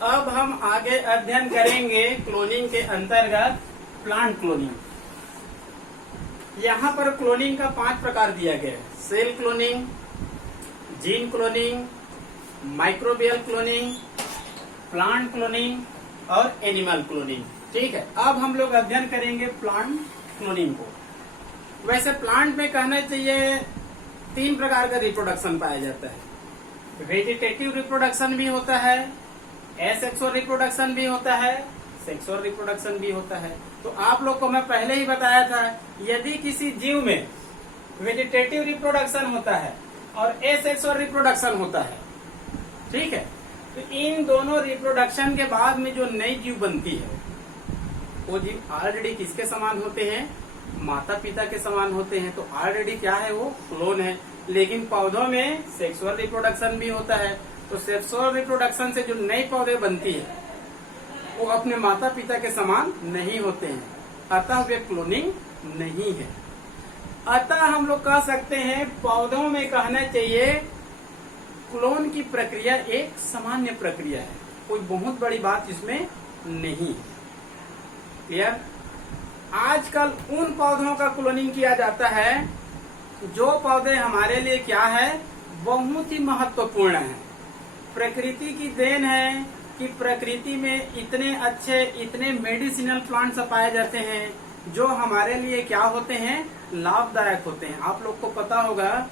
अब हम आगे अध्ययन करेंगे क्लोनिंग के अंतर्गत प्लांट क्लोनिंग। यहाँ पर क्लोनिंग का 5 प्रकार दिया गया है। Cell cloning, gene cloning, microbial cloning, plant cloning और एनिमल क्लोनिंग। ठीक है, अब हम लोग अध्ययन करेंगे प्लांट क्लोनिंग को। वैसे प्लांट में कहना चाहिए 3 प्रकार का रिप्रोडक्शन पाया जाता है। वेजिटेटिव रिप्रोडक्शन भी होता है, एसेक्सुअल रिप्रोडक्शन भी होता है, सेक्सुअल रिप्रोडक्शन भी होता है। तो आप लोग को मैं पहले ही बताया था, यदि किसी जीव में वेजिटेटिव रिप्रोडक्शन होता है और एसेक्सुअल रिप्रोडक्शन होता है, ठीक है, तो इन दोनों रिप्रोडक्शन के बाद में जो नई जीव बनती है वो जीव ऑलरेडी किसके समान होते हैं? माता पिता के समान होते हैं। तो ऑलरेडी क्या है, वो क्लोन है। लेकिन पौधों में सेक्सुअल रिप्रोडक्शन भी होता है। तो सेक्सुअल रिप्रोडक्शन से जो नई पौधे बनती है वो अपने माता पिता के समान नहीं होते हैं, अतः वे क्लोनिंग नहीं है। अतः हम लोग कह सकते हैं पौधों में कहना चाहिए क्लोन की प्रक्रिया एक सामान्य प्रक्रिया है, कोई बहुत बड़ी बात इसमें नहीं है। क्लियर? आजकल उन पौधों का क्लोनिंग किया जाता है जो पौधे हमारे लिए क्या है, बहुत ही महत्वपूर्ण है। प्रकृति की देन है कि प्रकृति में इतने अच्छे, इतने मेडिसिनल प्लांट्स पाए जाते हैं जो हमारे लिए क्या होते हैं, लाभदायक होते हैं। आप लोग को पता होगा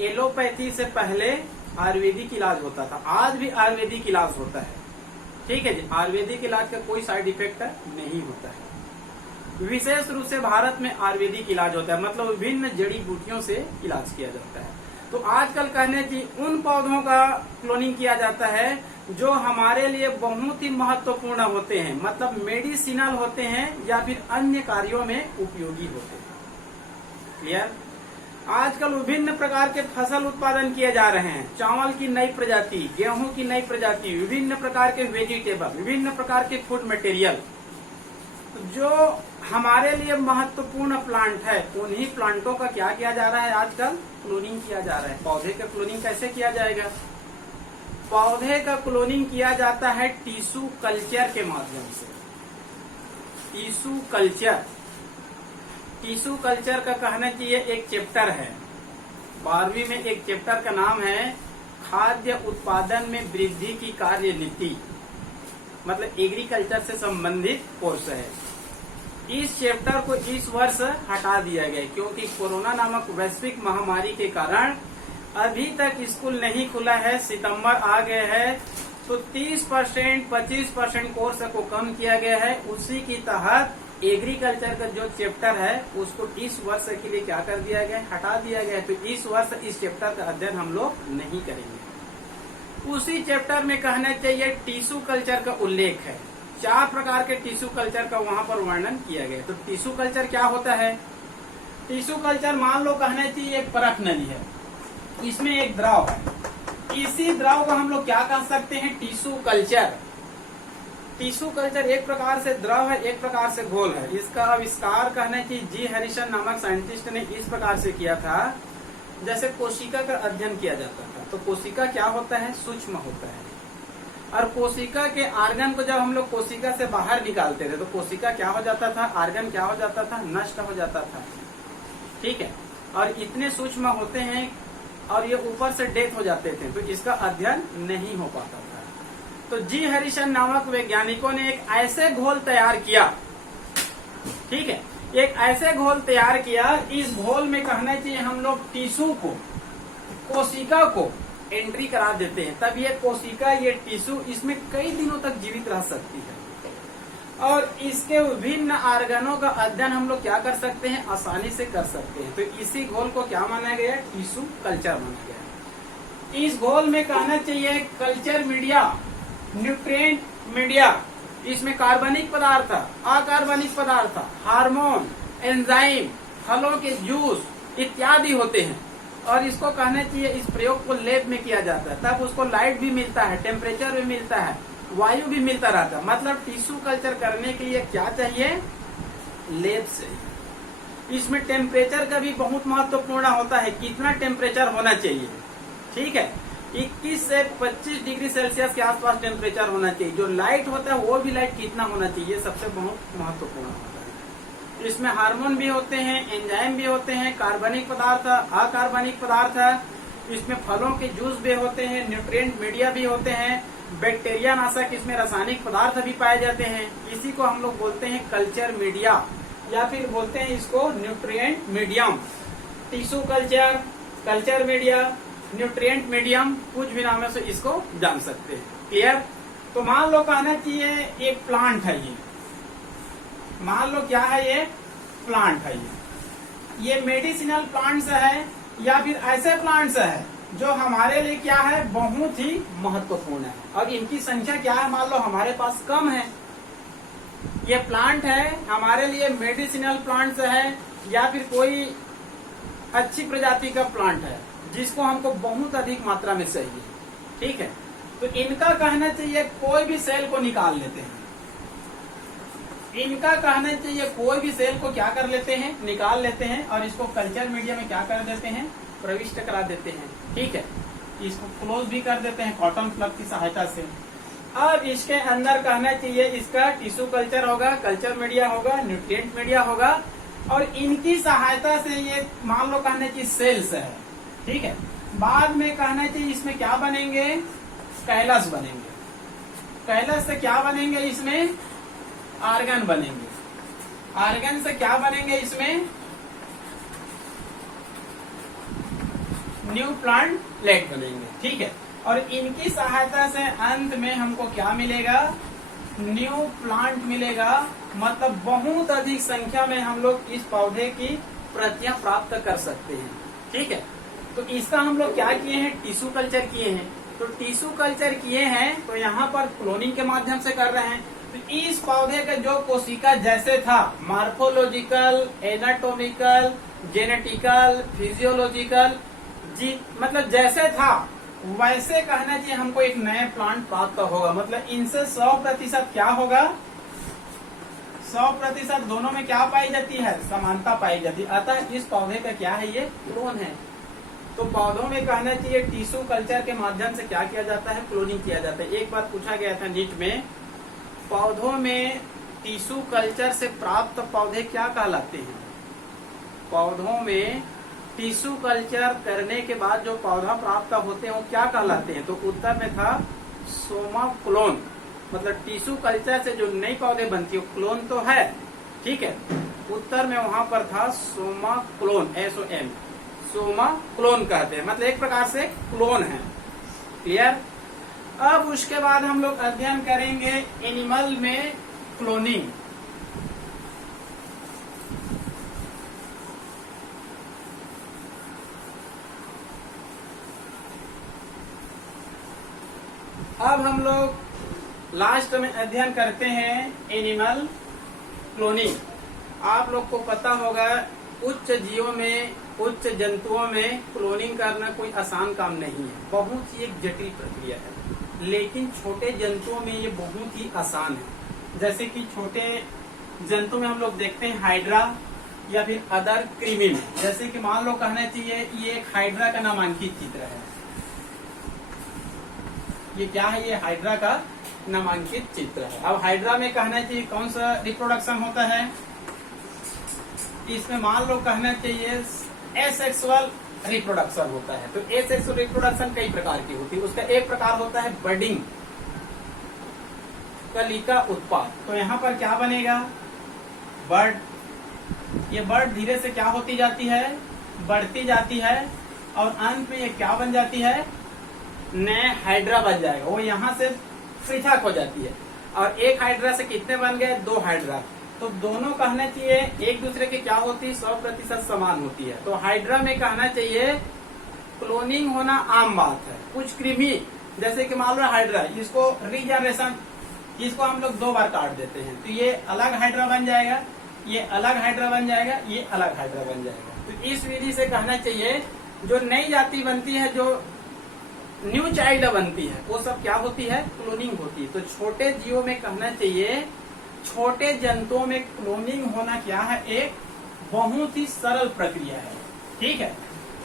एलोपैथी से पहले आयुर्वेदिक इलाज होता था, आज भी आयुर्वेदिक इलाज होता है। ठीक है जी, आयुर्वेदिक इलाज का कोई साइड इफेक्ट नहीं होता है। विशेष रूप से भारत में आयुर्वेदिक इलाज होता है, मतलब विभिन्न जड़ी बूटियों से इलाज किया जाता है। तो आजकल कहने की उन पौधों का क्लोनिंग किया जाता है जो हमारे लिए बहुत ही महत्वपूर्ण होते हैं, मतलब मेडिसिनल होते हैं या फिर अन्य कार्यों में उपयोगी होते हैं। क्लियर? आजकल विभिन्न प्रकार के फसल उत्पादन किए जा रहे हैं। चावल की नई प्रजाति, गेहूं की नई प्रजाति, विभिन्न प्रकार के वेजिटेबल, विभिन्न प्रकार के फूड मटेरियल जो हमारे लिए महत्वपूर्ण प्लांट है, उन्हीं प्लांटों का क्या किया जा रहा है, आजकल क्लोनिंग किया जा रहा है। पौधे का क्लोनिंग कैसे किया जाएगा? पौधे का क्लोनिंग किया जाता है टिश्यू कल्चर के माध्यम से। टिश्यू कल्चर, टिश्यू कल्चर का कहना चाहिए एक चैप्टर है, 12वीं में एक चैप्टर का नाम है खाद्य उत्पादन में वृद्धि की कार्यनीति, मतलब एग्रीकल्चर से संबंधित कोर्स है। इस चैप्टर को इस वर्ष हटा दिया गया क्योंकि कोरोना नामक वैश्विक महामारी के कारण अभी तक स्कूल नहीं खुला है। सितंबर आ गए है तो 30%, 25% कोर्स को कम किया गया है। उसी की तहत एग्रीकल्चर का जो चैप्टर है उसको इस वर्ष के लिए क्या कर दिया गया, हटा दिया गया। तो इस वर्ष इस चैप्टर का अध्ययन हम लोग नहीं करेंगे। उसी चैप्टर में कहना चाहिए टिश्यू कल्चर का उल्लेख है। 4 प्रकार के टिश्यू कल्चर का वहां पर वर्णन किया गया। तो टिश्यू कल्चर क्या होता है? टिश्यू कल्चर मान लो कहना चाहिए एक परख नली है, इसमें एक द्रव है, इसी द्रव को हम लोग क्या कह सकते हैं, टिश्यू कल्चर। टिश्यू कल्चर एक प्रकार से द्रव है, एक प्रकार से घोल है। इसका आविष्कार कहना चाहिए जी हैरिसन नामक साइंटिस्ट ने इस प्रकार से किया था, जैसे कोशिका का अध्ययन किया जाता था। तो कोशिका क्या होता है, सूक्ष्म होता है, और कोशिका के आर्गन को जब हम लोग कोशिका से बाहर निकालते थे तो कोशिका क्या हो जाता था, आर्गन क्या हो जाता था, नष्ट हो जाता था। ठीक है, और इतने सूक्ष्म होते हैं और ये ऊपर से डेथ हो जाते थे, तो इसका अध्ययन नहीं हो पाता था। तो जी हैरिसन नामक वैज्ञानिकों ने एक ऐसे घोल तैयार किया, ठीक है, एक ऐसे घोल तैयार किया, इस घोल में कहना चाहिए हम लोग टिश्यू को, कोशिका को एंट्री करा देते हैं, तब ये कोशिका, ये टिश्यू इसमें कई दिनों तक जीवित रह सकती है और इसके विभिन्न आर्गनों का अध्ययन हम लोग क्या कर सकते हैं, आसानी से कर सकते हैं। तो इसी घोल को क्या माना गया, टिश्यू कल्चर माना गया। इस घोल में कहना चाहिए कल्चर मीडिया, न्यूट्रिएंट मीडिया, इसमें कार्बनिक पदार्थ, अकार्बनिक पदार्थ, हार्मोन, एंजाइम, फलों के जूस इत्यादि होते हैं। और इसको कहना चाहिए इस प्रयोग को लैब में किया जाता है, तब उसको लाइट भी मिलता है, टेम्परेचर भी मिलता है, वायु भी मिलता रहता है। मतलब टिश्यू कल्चर करने के लिए क्या चाहिए, लैब चाहिए। इसमें टेम्परेचर का भी बहुत महत्वपूर्ण होता है, कितना टेम्परेचर होना चाहिए। ठीक है, 21 से 25 डिग्री सेल्सियस के आसपास टेम्परेचर होना चाहिए। जो लाइट होता है वो भी लाइट कितना होना चाहिए, सबसे बहुत महत्वपूर्ण होता है। इसमें हार्मोन भी होते हैं, एंजाइम भी होते हैं, कार्बनिक पदार्थ, अकार्बनिक पदार्थ, इसमें फलों के जूस भी होते हैं, न्यूट्रिएंट मीडिया भी होते हैं, बैक्टीरिया नाशक इसमें रासायनिक पदार्थ भी पाए जाते हैं। इसी को हम लोग बोलते हैं कल्चर मीडिया, या फिर बोलते हैं इसको nutrient medium. Tissue culture, culture media, nutrient medium, कुछ भी नामों से इसको जान सकते हैं। क्लियर? तो मान लो कहना चाहिए एक प्लांट है ये, मान लो क्या है, ये प्लांट है, ये मेडिसिनल प्लांट्स है या फिर ऐसे प्लांट्स है जो हमारे लिए क्या है, बहुत ही महत्वपूर्ण है। और इनकी संख्या क्या है, मान लो हमारे पास कम है। ये प्लांट है हमारे लिए मेडिसिनल प्लांट्स है या फिर कोई अच्छी प्रजाति का प्लांट है जिसको हमको बहुत अधिक मात्रा में चाहिए। ठीक है, तो इनका कहना चाहिए कोई भी सेल को निकाल लेते हैं, इनका कहना चाहिए कोई भी सेल को क्या कर लेते हैं, निकाल लेते हैं, और इसको कल्चर मीडिया में क्या कर देते हैं, प्रविष्ट करा देते हैं। ठीक है, इसको क्लोज भी कर देते हैं कॉटन प्लग की सहायता से। अब इसके अंदर कहना चाहिए इसका टिश्यू कल्चर होगा, कल्चर मीडिया होगा, न्यूट्रिएंट मीडिया होगा, और इनकी सहायता से ये मान लो कहना चाहिए सेल्स है। ठीक है, बाद में कहना चाहिए इसमें क्या बनेंगे, कैलस बनेंगे। कैलस से क्या बनेंगे, इसमें आर्गन बनेंगे। आर्गन से क्या बनेंगे, इसमें न्यू प्लांट लेट बनेंगे। ठीक है, और इनकी सहायता से अंत में हमको क्या मिलेगा, न्यू प्लांट मिलेगा। मतलब बहुत अधिक संख्या में हम लोग इस पौधे की प्रतियां प्राप्त कर सकते हैं। ठीक है, तो इसका हम लोग क्या किए हैं, टिश्यू कल्चर किए हैं। तो टिश्यू कल्चर किए हैं तो यहाँ पर क्लोनिंग के माध्यम से कर रहे हैं। तो इस पौधे का जो कोशिका जैसे था, मार्फोलॉजिकल, एनाटोमिकल, जेनेटिकल, फिजियोलॉजिकल, मतलब जैसे था वैसे कहना चाहिए हमको एक नए प्लांट प्राप्त होगा। मतलब इनसे 100% क्या होगा, 100% दोनों में क्या पाई जाती है, समानता पाई जाती है। अतः इस पौधे का क्या है, ये क्लोन है। तो पौधों में कहना चाहिए टिश्यू कल्चर के माध्यम से क्या किया जाता है, क्लोनिंग किया जाता है। एक बार पूछा गया था नीट में, पौधों में टिश्यू कल्चर से प्राप्त पौधे क्या कहलाते हैं। पौधों में टिश्यू कल्चर करने के बाद जो पौधा प्राप्त होते हैं वो क्या कहलाते हैं। तो उत्तर में था सोमा क्लोन। मतलब टिश्यू कल्चर से जो नई पौधे बनती है क्लोन तो है। ठीक है, उत्तर में वहां पर था Soma clone, SOM, Soma clone कहते हैं। मतलब एक प्रकार से क्लोन है। क्लियर? अब उसके बाद हम लोग अध्ययन करेंगे एनिमल में क्लोनिंग। अब हम लोग लास्ट में अध्ययन करते हैं एनिमल क्लोनिंग। आप लोग को पता होगा उच्च जीवों में, उच्च जंतुओं में क्लोनिंग करना कोई आसान काम नहीं है, बहुत ही एक जटिल प्रक्रिया है। लेकिन छोटे जंतुओं में ये बहुत ही आसान है। जैसे कि छोटे जंतु में हम लोग देखते हैं हाइड्रा या फिर अदर कृमि में। जैसे कि मान लो कहना चाहिए ये एक हाइड्रा का नामांकित चित्र है। ये क्या है, ये हाइड्रा का नामांकित चित्र है। अब हाइड्रा में कहना चाहिए कौन सा रिप्रोडक्शन होता है, इसमें मान लो कहना चाहिए एसेक्सुअल रिप्रोडक्शन होता है। तो एसेक्सुअल रिप्रोडक्शन कई प्रकार की होती है। उसका एक प्रकार होता है बर्डिंग, कलिका उत्पाद। तो यहाँ पर क्या बनेगा, बर्ड। ये बर्ड धीरे से क्या होती जाती है, बढ़ती जाती है, और अंत में ये क्या बन जाती है, नए हाइड्रा बन जाएगा। वो यहाँ से पृथक हो जाती है। और एक हाइड्रा से कितने बन गए, 2 हाइड्रा। तो दोनों कहना चाहिए एक दूसरे की क्या होती है, 100% समान होती है। तो हाइड्रा में कहना चाहिए क्लोनिंग होना आम बात है। कुछ कृमि जैसे कि मान लो हाइड्रा, इसको रीजनरेशन, इसको हम लोग 2 बार काट देते हैं तो ये अलग हाइड्रा बन जाएगा, ये अलग हाइड्रा बन जाएगा, ये अलग हाइड्रा बन जाएगा। तो इस विधि से कहना चाहिए जो नई जाति बनती है, जो न्यू चाइल्ड बनती है, वो सब क्या होती है, क्लोनिंग होती है। तो छोटे जीवों में कहना चाहिए, छोटे जंतुओं में क्लोनिंग होना क्या है, एक बहुत ही सरल प्रक्रिया है। ठीक है,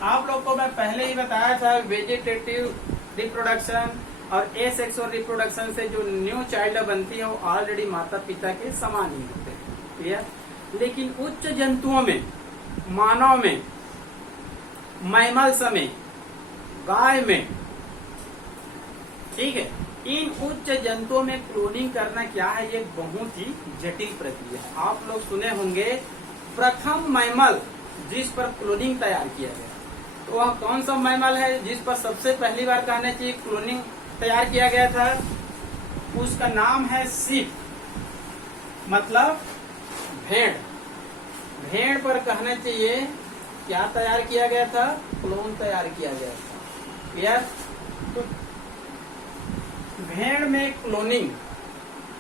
आप लोग को मैं पहले ही बताया था वेजिटेटिव रिप्रोडक्शन, और एसेक्सुअल रिप्रोडक्शन से जो न्यू चाइल्ड बनती है वो ऑलरेडी माता पिता के समान ही होते हैं, क्लियर। लेकिन उच्च जंतुओं में, मानव में, मैमल्स में, गाय में, ठीक है, इन उच्च जंतुओं में क्लोनिंग करना क्या है, ये बहुत ही जटिल प्रक्रिया है। आप लोग सुने होंगे प्रथम मैमल जिस पर क्लोनिंग तैयार किया गया, तो वह कौन सा मैमल है जिस पर सबसे पहली बार कहना चाहिए क्लोनिंग तैयार किया गया था? उसका नाम है शीप, मतलब भेड़। भेड़ पर कहना चाहिए क्या तैयार किया गया था? क्लोन तैयार किया गया था, क्लियर। तो भेड़ में क्लोनिंग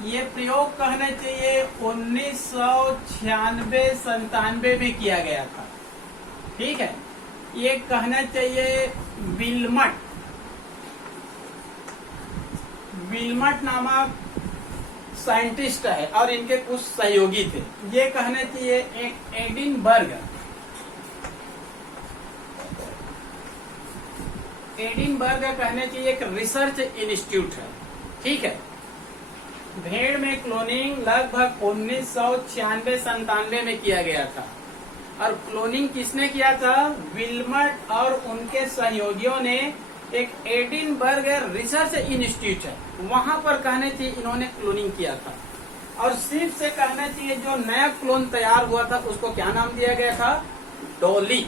ये प्रयोग कहना चाहिए 1996-97 में किया गया था, ठीक है। ये कहना चाहिए विल्मट नामक साइंटिस्ट है और इनके कुछ सहयोगी थे। ये कहना चाहिए एक एडिनबर्ग कहना चाहिए एक रिसर्च इंस्टीट्यूट है, ठीक है। भेड़ में क्लोनिंग लगभग 1996-97 में किया गया था, और क्लोनिंग किसने किया था? विल्मट और उनके सहयोगियों ने। एक एडिनबर्ग रिसर्च इंस्टीट्यूट है, वहां पर कहने चाहिए इन्होंने क्लोनिंग किया था। और सिर्फ से कहना चाहिए जो नया क्लोन तैयार हुआ था उसको क्या नाम दिया गया था? डॉली,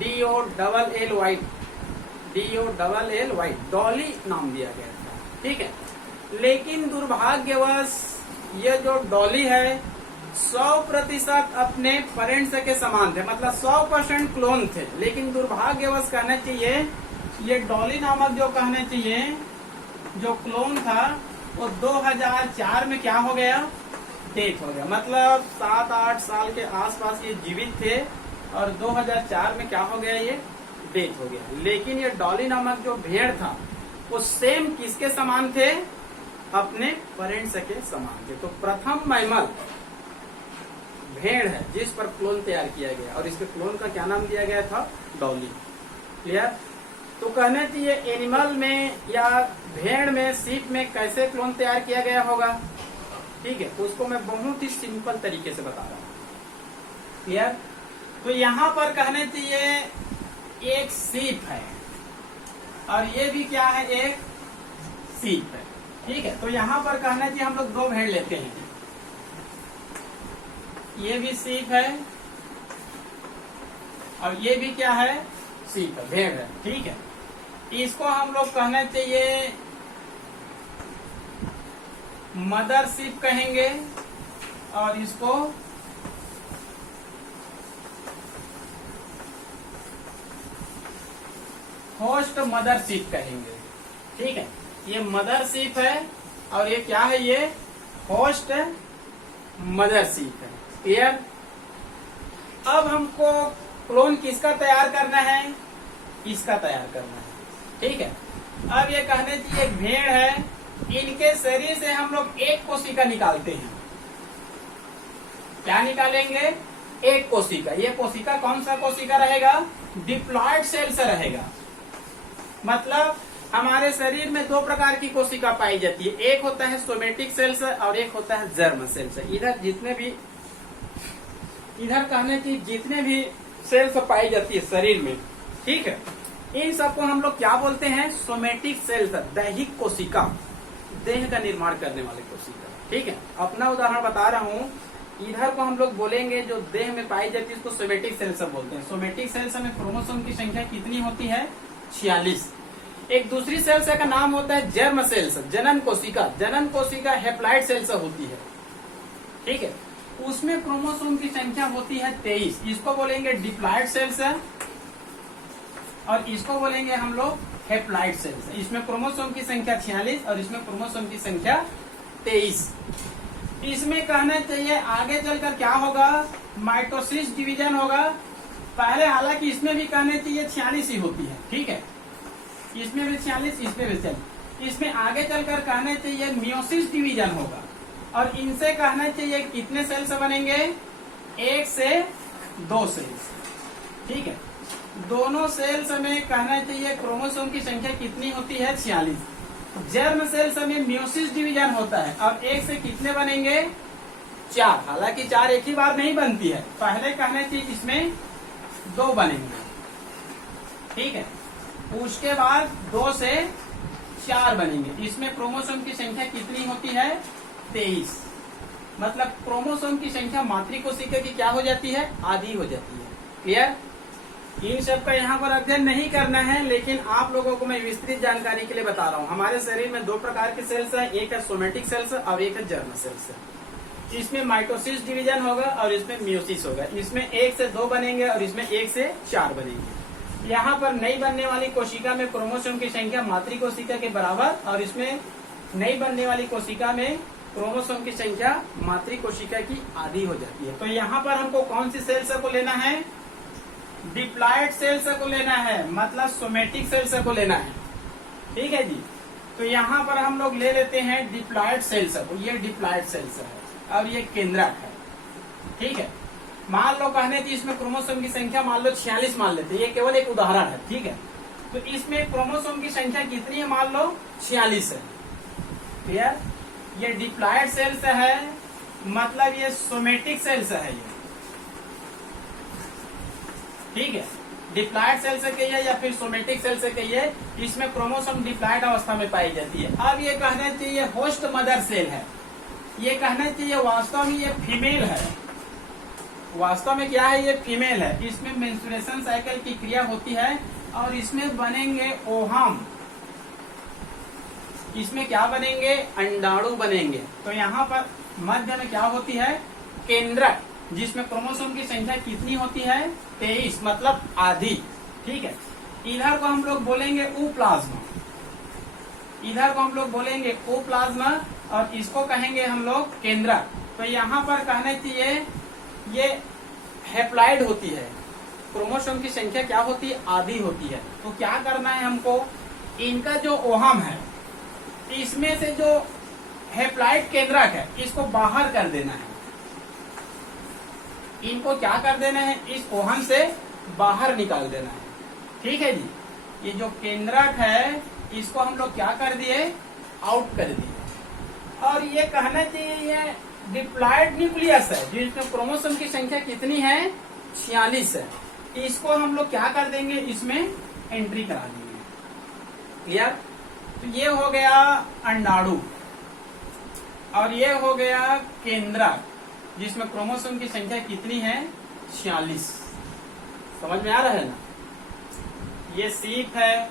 DOLLY, डॉली नाम दिया गया था, ठीक है। लेकिन दुर्भाग्यवश ये जो डॉली है 100% अपने पेरेंट्स के समान थे, मतलब 100% क्लोन थे। लेकिन दुर्भाग्यवश कहना चाहिए ये डॉली नामक जो कहना चाहिए जो क्लोन था वो 2004 में क्या हो गया? डेथ हो गया। मतलब 7-8 साल के आसपास ये जीवित थे और 2004 में क्या हो गया? ये डेथ हो गया। लेकिन ये डॉली नामक जो भेड़ था वो सेम किसके समान थे? अपने पेरेंट्स के समान थे। तो प्रथम मैमल भेड़ है जिस पर क्लोन तैयार किया गया, और इसके क्लोन का क्या नाम दिया गया था? डॉली, क्लियर। तो कहना चाहिए एनिमल में या भेड़ में, शीप में कैसे क्लोन तैयार किया गया होगा, ठीक है। तो उसको मैं बहुत ही सिंपल तरीके से बता रहा हूँ, क्लियर। तो यहाँ पर कहना चाहिए एक शीप है और ये भी क्या है? एक शीप है, ठीक है। तो यहाँ पर कहना चाहिए हम लोग 2 भेड़ लेते हैं, ये भी शीप है और ये भी क्या है? शीप है, भेड़ है, ठीक है। इसको हम लोग कहना चाहिए मदर शीप कहेंगे और इसको होस्ट मदर शीप कहेंगे, ठीक है। ये मदर शीप है और ये क्या है? ये होस्ट मदर शीप है, क्लियर। अब हमको क्लोन किसका तैयार करना है? इसका तैयार करना है, ठीक है। अब ये कहने चाहिए एक भेड़ है, इनके शरीर से हम लोग एक कोशिका निकालते हैं। क्या निकालेंगे? एक कोशिका। ये कोशिका कौन सा कोशिका रहेगा? डिप्लॉयड सेल्स रहेगा। मतलब हमारे शरीर में 2 प्रकार की कोशिका पाई जाती है, एक होता है सोमेटिक सेल्स और एक होता है जर्म सेल्स। इधर कहने की जितने भी सेल्स पाई जाती है शरीर में, ठीक है, इन सबको हम लोग क्या बोलते हैं? सोमेटिक सेल्स, दैहिक कोशिका, देह का निर्माण करने वाले कोशिका, ठीक है। अपना उदाहरण बता रहा हूँ। इधर को हम लोग बोलेंगे जो देह में पाई जाती है इसको सोमेटिक सेल्स बोलते हैं। सोमेटिक सेल्स में क्रोमोसोम की संख्या कितनी होती है? 46। एक दूसरी सेल्स का नाम होता है जर्म सेल्स, जनन कोशिका। जनन कोशिका हैप्लॉइड सेल्स होती है, ठीक है। उसमें क्रोमोसोम की संख्या होती है 23। इसको बोलेंगे डिप्लॉयड सेल्स और इसको बोलेंगे हम लोग हैप्लॉइड सेल्स। इसमें क्रोमोसोम की संख्या 46 और इसमें क्रोमोसोम की संख्या 23। इसमें कहना चाहिए आगे चलकर क्या होगा? माइटोसिस डिवीजन होगा। पहले हालांकि इसमें भी कहने चाहिए 46 ही होती है, ठीक है। इसमें भी 46, इसमें भी 46। इसमें आगे चलकर कहना चाहिए मियोसिस डिवीजन होगा और इनसे कहना चाहिए कितने सेल्स बनेंगे? 1 से 2 सेल्स, ठीक है। दोनों सेल्स में कहना चाहिए क्रोमोसोम की संख्या कितनी होती है, 46। जर्म सेल्स में म्यूसिस डिवीजन होता है और एक से कितने बनेंगे, 4। हालांकि 4 एक ही बार नहीं बनती है, पहले कहना चाहिए इसमें 2 बनेंगे, ठीक है। उसके बाद 2 से 4 बनेंगे। इसमें क्रोमोसोम की संख्या कितनी होती है, 23। मतलब क्रोमोसोम की संख्या मातृकोशिका की क्या हो जाती है, आधी हो जाती है। क्लियर। इन सब का यहाँ पर अध्ययन नहीं करना है, लेकिन आप लोगों को मैं विस्तृत जानकारी के लिए बता रहा हूँ। हमारे शरीर में 2 प्रकार के सेल्स है, एक है सोमेटिक सेल्स और एक है जर्म सेल्स है। इसमें माइटोसिस डिवीजन होगा और इसमें म्यूसिस होगा। इसमें 1 से 2 बनेंगे और इसमें 1 से 4 बनेंगे। यहाँ पर नई बनने वाली कोशिका में क्रोमोसोम की संख्या मातृकोशिका के बराबर और इसमें नई बनने वाली कोशिका में क्रोमोसोम की संख्या मातृकोशिका की आधी हो जाती है। तो यहाँ पर हमको कौन सी सेल्स को लेना है, डिप्लॉयड सेल्स को लेना है, मतलब सोमेटिक सेल्स को लेना है, ठीक है जी। तो यहाँ पर हम लोग ले लेते हैं डिप्लॉयड सेल्स को। ये डिप्लॉयड सेल्स है और ये केंद्रक है, ठीक है। मान लो कहने की इसमें क्रोमोसोम की संख्या मान लो 46 मान लेते हैं, ये केवल एक उदाहरण है, ठीक है। तो इसमें क्रोमोसोम की संख्या कितनी है, मान लो 46 है। क्लियर। ये डिप्लॉयड सेल्स है, मतलब ये सोमेटिक सेल्स है ये, ठीक है। डिप्लॉयड सेल से कहिए या फिर सोमेटिक सेल से कहिए, इसमें क्रोमोसोम डिप्लॉयड अवस्था में पाई जाती है। अब ये कहना चाहिए होस्ट मदर सेल है, ये कहना चाहिए वास्तव में ये फीमेल है। वास्तव में क्या है, ये फीमेल है। इसमें मेंस्ट्रुएशन साइकिल की क्रिया होती है और इसमें बनेंगे ओहम। इसमें क्या बनेंगे, अंडाणु बनेंगे। तो यहाँ पर मध्य में क्या होती है, केंद्रक, जिसमें क्रोमोसोम की संख्या कितनी होती है, 23, मतलब आधी, ठीक है। इधर को हम लोग बोलेंगे ओप्लाज्मा, इधर को हम लोग बोलेंगे ओप्लाज्मा और इसको कहेंगे हम लोग केंद्रक। तो यहाँ पर कहना चाहिए ये हैप्लॉइड होती है, क्रोमोसोम की संख्या क्या होती है, आधी होती है। तो क्या करना है हमको, इनका जो ओहम है इसमें से जो हैप्लॉइड केंद्रक है इसको बाहर कर देना है। इनको क्या कर देना है, इस ओहम से बाहर निकाल देना है, ठीक है जी। ये जो केंद्रक है इसको हम लोग क्या कर दिए, आउट कर दिए। और ये कहना चाहिए ये डिप्लॉयड न्यूक्लियस है, जिसमें क्रोमोसोम की संख्या कितनी है, 46 है। इसको हम लोग क्या कर देंगे, इसमें एंट्री करा देंगे। क्लियर। तो ये हो गया अंडाणु और ये हो गया केंद्रक, जिसमें क्रोमोसोम की संख्या कितनी है, 46। समझ में आ रहा है ना। ये सीप है,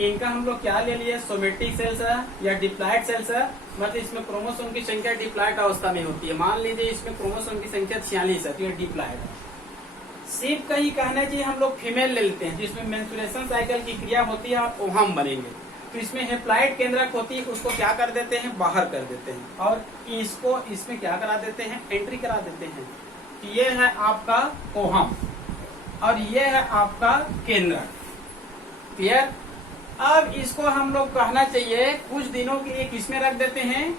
इनका हम लोग क्या ले लिए, सोमेटिक सेल्स है या डिप्लॉयड सेल्स है, मतलब इसमें क्रोमोसोम की संख्या डिप्लॉयड अवस्था में होती है। मान लीजिए इसमें क्रोमोसोम की संख्या 46 है, तो ये डिप्लॉयड है। सीप का ही कहना चाहिए हम लोग फीमेल ले लेते हैं, जिसमें मेंस्ट्रुएशन साइकिल की क्रिया होती है और ओहम बनेंगे। तो इसमें हैप्लॉइड केंद्रक होती है, उसको क्या कर देते हैं, बाहर कर देते हैं और इसको इसमें क्या करा देते हैं, एंट्री करा देते हैं। ये है आपका ओहम और ये है आपका केंद्रक। क्लियर। अब इसको हम लोग कहना चाहिए कुछ दिनों के लिए किसमें रख देते हैं,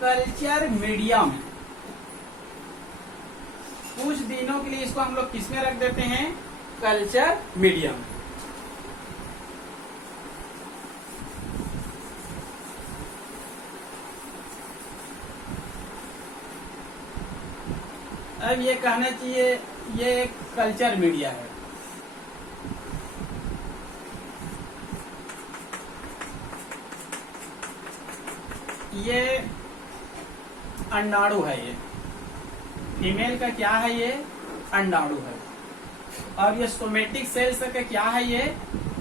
कल्चर मीडिया में। कुछ दिनों के लिए इसको हम लोग किसमें रख देते हैं, कल्चर मीडिया में। अब ये कहना चाहिए ये एक कल्चर मीडिया है। ये अंडाणु है, ये फीमेल का क्या है, ये अंडाणु है। और ये सोमेटिक सेल्स का क्या है, ये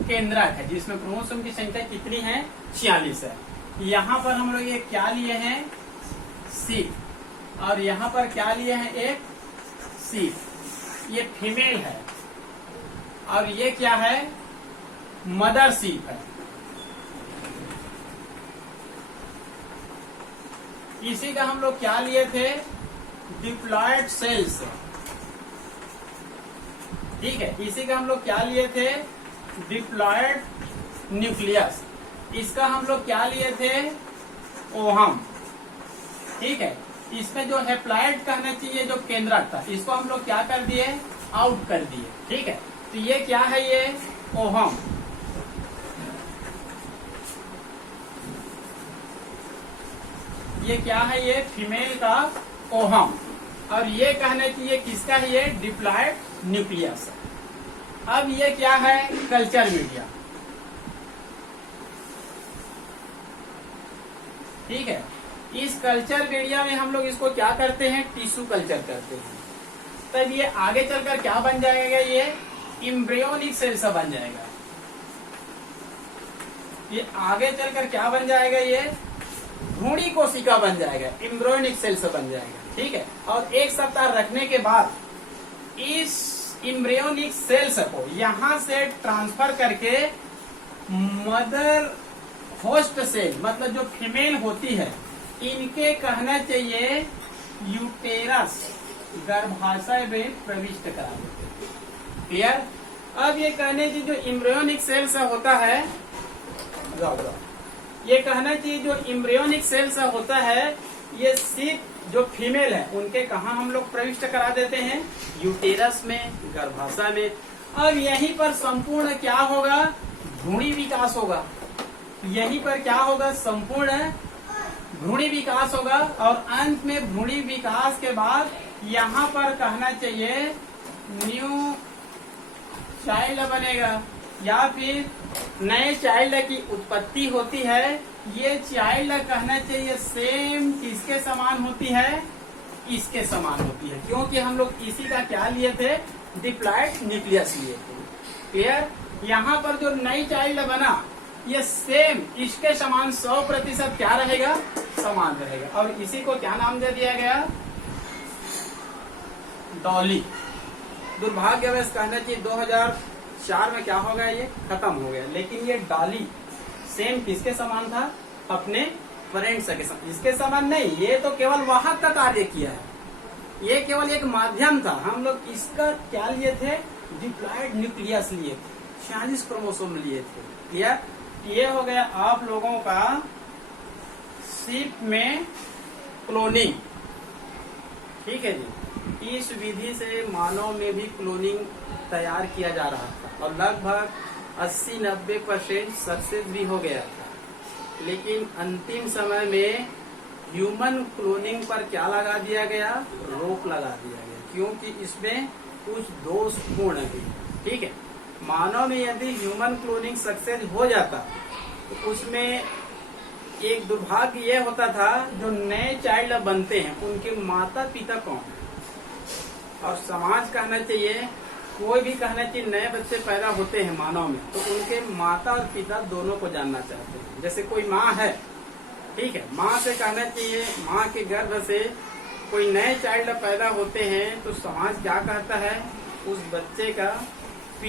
केंद्रक है, जिसमें क्रोमोसोम की संख्या कितनी है, 46 है। यहाँ पर हम लोग ये क्या लिए हैं, सीप, और यहाँ पर क्या लिए हैं, एक सीप। ये फीमेल है और ये क्या है, मदर सीप है। इसी का हम लोग क्या लिए थे, डिप्लॉयड सेल्स, ठीक है। इसी का हम लोग क्या लिए थे, डिप्लॉयड न्यूक्लियस। इसका हम लोग क्या लिए थे, ओहम, ठीक है। इसमें जो हैप्लॉइड कहना चाहिए, जो केंद्रक था, इसको हम लोग क्या कर दिए, आउट कर दिए, ठीक है। तो ये क्या है, ये ओहम। ये क्या है, ये फीमेल का ओहम। और ये कहना चाहिए किसका है, ये डिप्लॉयड न्यूक्लियस। अब ये क्या है, कल्चर मीडिया। ठीक है, इस कल्चर मीडिया में हम लोग इसको क्या करते हैं, टिश्यू कल्चर करते हैं। तब ये आगे चलकर क्या बन जाएगा, ये एम्ब्रियोनिक सेल से बन जाएगा। ये आगे चलकर क्या बन जाएगा, ये भ्रूणी कोशिका बन जाएगा, एम्ब्रियोनिक सेल से बन जाएगा। ठीक है, और 1 सप्ताह रखने के बाद इस एम्ब्रियोनिक सेल्स को यहां से ट्रांसफर करके मदर होस्ट सेल, मतलब जो फीमेल होती है, इनके कहना चाहिए यूटेरस, गर्भाशय में प्रविष्ट करा देते हैं। क्लियर। अब ये कहने चाहिए जो एम्ब्रियोनिक सेल से होता है, ये कहना चाहिए जो एम्ब्रियोनिक सेल से होता है, ये सिर्फ जो फीमेल है उनके कहा हम लोग प्रविष्ट करा देते हैं, यूटेरस में, गर्भाशय में। अब यहीं पर संपूर्ण क्या होगा, भ्रूणी विकास होगा। यहीं पर क्या होगा, संपूर्ण भ्रूणी विकास होगा। और अंत में भ्रूणी विकास के बाद यहाँ पर कहना चाहिए न्यू चाइल्ड बनेगा, या फिर नए चाइल्ड की उत्पत्ति होती है। ये चाइल्ड कहना चाहिए सेम किसके समान होती है, इसके समान होती है, क्योंकि हम लोग इसी का क्या लिए थे, डिप्लॉयड न्यूक्लियस लिए थे। क्लियर। यहाँ पर जो नई चाइल्ड बना, ये सेम इसके समान 100% क्या रहेगा, समान रहेगा। और इसी को क्या नाम दे दिया गया, डॉली। दुर्भाग्यवश कहना चाहिए 2004 में क्या हो गया, ये खत्म हो गया। लेकिन ये डॉली सेम किसके समान था, अपने पेरेंट्स के समान। इसके समान नहीं, ये तो केवल वहां तक कार्य किया है, ये केवल एक माध्यम था। हम लोग इसका क्या लिए थे, डिप्लॉयड न्यूक्लियस लिए थे, 46 क्रोमोसोम लिए थे। क्लियर। ये हो गया आप लोगों का सीप में क्लोनिंग। ठीक है जी, इस विधि से मानव में भी क्लोनिंग तैयार किया जा रहा था और लगभग 80-90% सक्सेस भी हो गया था। लेकिन अंतिम समय में ह्यूमन क्लोनिंग पर क्या लगा दिया गया, रोक लगा दिया गया, क्योंकि इसमें कुछ दोषपूर्ण है। ठीक है, मानव में यदि ह्यूमन क्लोनिंग सक्सेस हो जाता तो उसमें एक दुर्भाग्य ये होता था, जो नए चाइल्ड बनते हैं उनके माता पिता कौन है। और समाज कहना चाहिए, कोई भी कहना चाहिए नए बच्चे पैदा होते हैं मानव में, तो उनके माता और पिता दोनों को जानना चाहते हैं। जैसे कोई माँ है, ठीक है, माँ से कहना चाहिए, माँ के गर्भ से कोई नए चाइल्ड पैदा होते हैं तो समाज क्या कहता है, उस बच्चे का